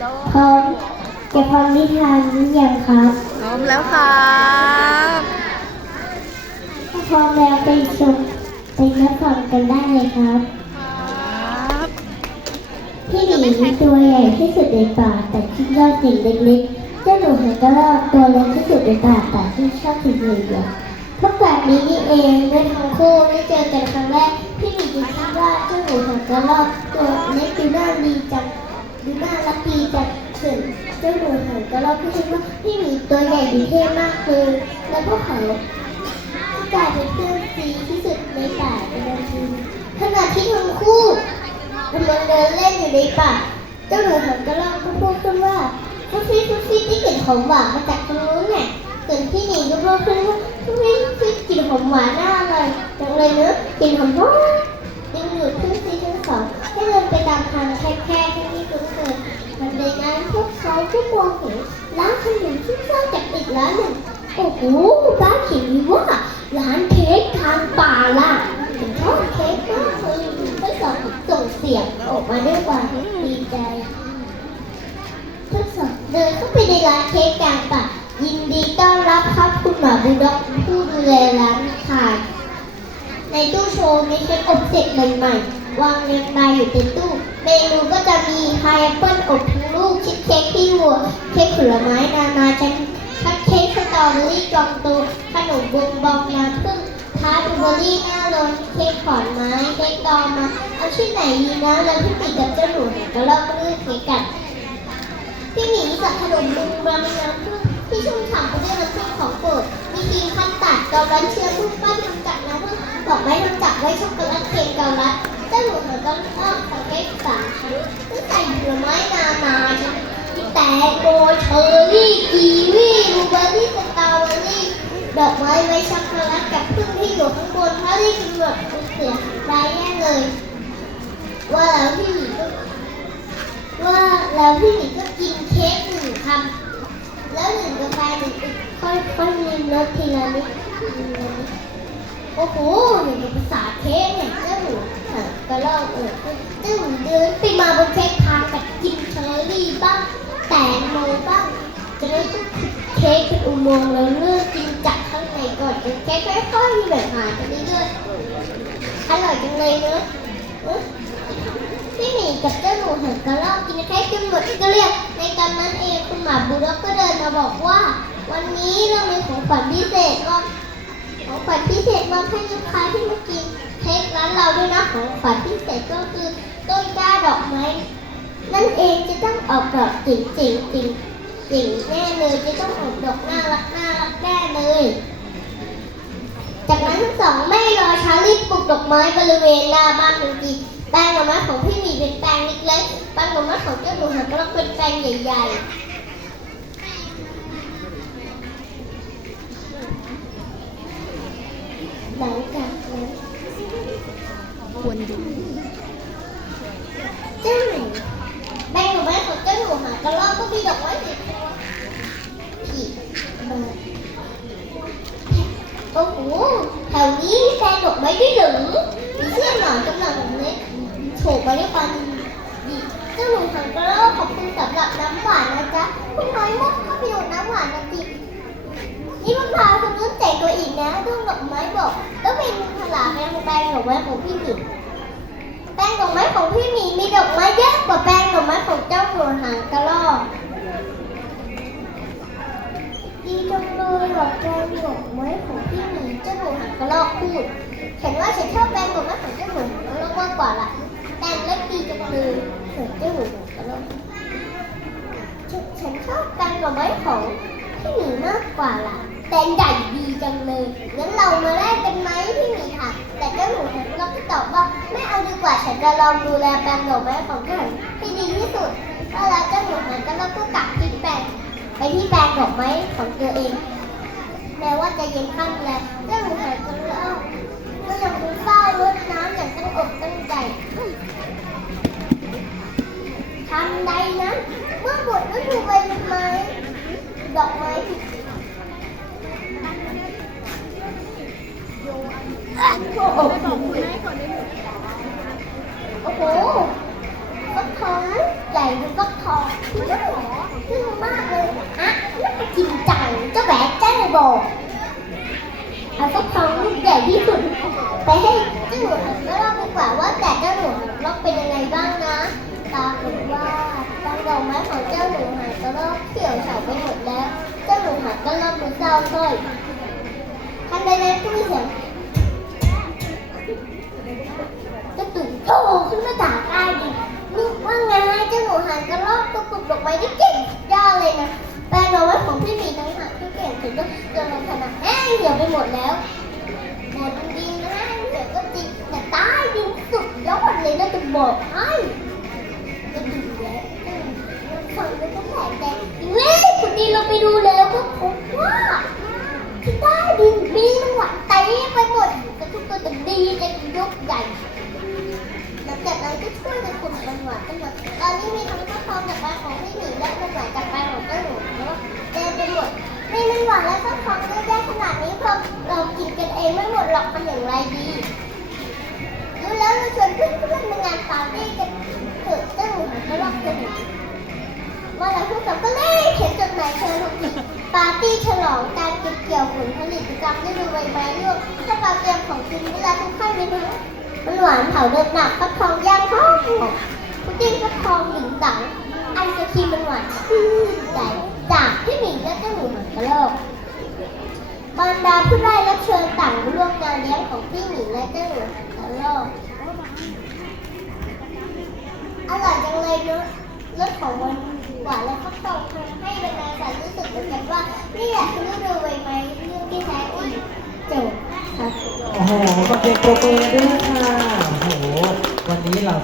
พร้อมจะฟังนิทานหรือยังครับพร้อมแล้วครับถ้าพร้อมแล้วไปชมไปรับฟังกันได้เลยครับ ครับพี่หมีตัวใหญ่ที่สุดในป่าแต่ที่ยอดสิ่งเล็กๆเจ้าหนูหางกระรอกตัวเล็กที่สุดในป่าแต่ที่ชอบสิ่งเหลืองๆเพราะแบบนี้นี่เองเมื่อทั้งคู่ได้เจอกันครั้งแรกพี่หมีจึงคิดว่าเจ้าหนูหางกระรอกตัวเล็กดูน่าดีจัง ดูน่ารักดีจังถึงเจ้าหนูหางกระรอกพี่คิดว่าพี่หมีตัวใหญ่ดีเท่มากเลยแล้วพวกเขาก็กลายเป็นเพื่อนซีที่สุดในป่าในทันทีขณะที่ทั้งคู่กำลังเดินเล่นอยู่ในป่าเจ้าหนูหันกระรอกก็พูดขึ้นว่าฟุตฟี่ฟุตฟี่ที่กลิ่นของหวานมาจากตรงนู้นเนี่ยส่วนพี่หนีก็พูดขึ้นว่าฟุตฟี่ฟุตฟี่กลิ่นของหวานน่าอร่อยจังเลยเนอะกลิ่นหอมหอมดึงดูดเพื่อนซีทั้งสองให้เดินไปตามทางแคบๆที่ไม่คุ้นเคยมันในนั้น พวกเขาก็มองห็นร้านขนมที่สร้างจากอีกร้านหนึ่งโอ้โหร้านเขียนว่าร้านเค้กทางป่าล่ะเป็นชอบเค้กมากเลยก็ส่งส่งเสียงออกมาด้วยความดีใจทั้งสองเดินเข้าไปในร้านเค้กกลางป่ายินดีต้อนรับครับคุณหมอบูด็อกผู้ดูแลร้านขายในตู้โชว์มีเค้กอบเสร็จใหม่ๆวางเรียงรายอยู่เต็มตู้ เมนูก็จะมีพายแอปเปิ้ลอบทั้งลูกชิคเค้ก ที่วเค้กผลไม้นานาชนิดคัพเค้กสตรอเบอรี่กล่องโตขนมบุงบองน้ำผึ้งทาร์ตบลูเบอรี่หน้าโรนเค้กขอนไม้เค้กตอมาเอาชิ้นไหนดีนะแล้วพี่ปีกับเจ้าหนูเนี่ยก็เลิกเลือกเค้กกันพี่หมีสั่งขนมบุงบางน้ำผึ้งที่ชุ่มฉ่ำไปด้วยน้ำผึ้งของโปรดมีครีมขั้นตัดเกาลัดเชื้อพุ่งปั้นทำจากน้ำผึ้งดอกไม้ทำจากไว้ช็อกโกแลตเค้กเกาลัดเจ้าหนูเหมือนก็เลือกของเค้กสามชั้นซึ่งใส่ผลไม้นานาชนิด แตงโมเชอร์รี่กีวีบลูเบอร์รี่สตรอเบอรี่ดอกไม้ไว้ช็อกโกแลตกับผึ้งที่อยู่ข้างบนถ้าได้กำหนดเป็นเสียรายแน่เลย ว่าแล้วพี่หมีก็ว่าแล้วพี่หมีก็กินเค้กหนึ่งคำแล้วหนึ่งกาแฟหนึ่งอึกค่อยลิมรสทีละนิดทีละนิดโอ้โหอย่งภาษาเค้กเนี่ยเจ้าหนูกระรอกเออเจ้าหนูเดินไปมาบนเค้กพากับกินเชอร์รี่บ้าง โมบ้างจะได้ก็เค้กเป็นอุโมงค์แล้วเลือกกินจากข้างในก่อนจนเค้กค่อยๆมีแบบหายไปเรื่อยๆอร่อยจังเลยเนอะพี่หมีกับเจ้าหนูเห็นกระรอกกินเค้กจนหมดก็เกลี้ยงในตอนนั้นเองคุณหมาบูด็อกก็เดินมาบอกว่า วันนี้เรามีของขวัญพิเศษมอบของขวัญพิเศษมอบให้ลูกค้าที่มากินเค้กร้านเราด้วยนะของขวัญพิเศษก็คือต้นกล้าดอกไม้ นั่นเองจะต้องออกดอกจริงจริงจริงจริงแน่เลยจะต้องออกดอกน่ารักน่ารักแน่เลย จากนั้นทั้งสองไม่รอช้ารีบปลูกดอกไม้บริเวณหน้าบ้านทันทีแปลงดอกไม้ของพี่หมีเป็นแปลงเล็กๆแปลงดอกไม้ของเจ้าหนูหันก็ต้องเป็นแปลงใหญ่ ๆ หลังจากนั้น ควรดู เจ้าหนูแปลงดอกไม้ของ เจ้าหนูหันก็รอบก็มีดอกไม้สีทองผีมาโอ้โหแถวนี้มีแปลงดอกไม้ด้วยเหรือมีเสื้อหนอนกำลังเล็กโฉบไปด้วยความดีเจ้าหนูหันกระรอกขอบคุณสำหรับน้ำหวานนะจ๊ะคุณน้อยมากเข้าไปดูน้ำหวานนะจินี่มะพาคุณนุ่นแต่งตัวอีกนะดวงดอกไม้บอกแล้วเป็นผลาแมงแปลงดอกไม้ของพี่หมีแปลงดอกไม้ของพี่หมีมีดอกไม้เยอะกว่าแปลง ดอไม้ของเจ้าหนูหางกระรอกดีจังเลยดอกแปลงดอกไม้ของพี่หมีเจ้าหนูหางกระรอกพูดเห็นว่าฉันชอบแปลงดอกไม้ของเจ้าหนูหางกระรอกมากกว่าล่ะแปลงเล็กดีจังเลยเห็นเจ้าหนูหางกระรอกฉันชอบแปลงดอกไม้ของพี่หมีมากกว่าล่ะแปลงใหญ่ดีจังเลย งั้นเรามาแลกกันไหมพี่หมีค่ะ แต่เจ้าหนูหางกระรอกก็ตอบว่าไม่เอาดีกว่าฉันจะลองดูแลแปลงดอกไม้ของฉัน ที่สุด ก็แล้วเจ้าหนูหางกระรองก็กลับที่แปลงไปที่แปลงดอกไม้ของตัวเองแม้ว่าจะเย็นค่ำแล้วเจ้าหนูหายก็เล่าก็ยังคงเฝ้ารดน้ำอย่างตั้งอกตั้งใจทำใดนั้นเมื่อหมดฤดูใบไม้ ทองคือได้เหรอคือมากเลยฮะน่ากินจังเจ้าแหวนแจ้งบอกเอาฟักทองลูกใหญ่ที่สุดไปให้เจ้าหนูหันก็เล่าดีกว่าว่าแต่เจ้าหนูหันล็อกเป็นยังไงบ้างนะตาเป็นว่าตั้งดอกไม้ของเจ้าหนูหันก็เริ่มเขียวเฉาไปหมดแล้ว เจ้าหนูหันก็เริ่มรู้เศร้าส้อยทันใดนั้นก็มีเสียงกระตุกโผล่ขึ้นมาจากใต้ดินนึกว่าไงเจ้าหนูหันก็รอบตัวก ดอกไม้ได้เก่งยอดเลยนะแปลงดอกไม้ของพี่มีทั้งหากที่เก่งถึงก็จนขนาดแห้งเหี่ยวไปหมดแล้วหมดดินนะเดี๋ยวก็จริงแต่ใต้ดินสุดยอดเลยนะจะบอกให้จะดูแล้วฟังแล้วก็แปลกใจเว้ยคุณดีเราไปดูแล้วก็พบว่า เราก็เลยเขียนจดหมายเชิญทุกทีปาร์ตี้ฉลองการเก็บเกี่ยวผลผลิตประจำฤดูใบไม้ร่วงถ้าเราเตรียมของกินเวลาทุกขั้นเลยนะมันหวานเผาเดินหนักฟักทองย่างข้าวหอมพุดดิ้งฟักทองหลิงตังไอศครีมมันหวานชื่นใจจากพี่หมิงและเจ้าหนูหันกระโลกบรรดาผู้ได้รับเชิญต่างร่วมงานเลี้ยงของพี่หมิงและเจ้าหนูหันกระโลกอร่อยจังเลยเนอะรสของมัน หวานและฟักทองทำให้บรรดาสัตว์รู้สึกเหมือนกันว่านี่แหละคือฤดูใบไม้เรื่องที่แท้จริงจบครับ โอ้โหขอบคุณปรบมือด้วยค่ะ โอ้โห วันนี้เรา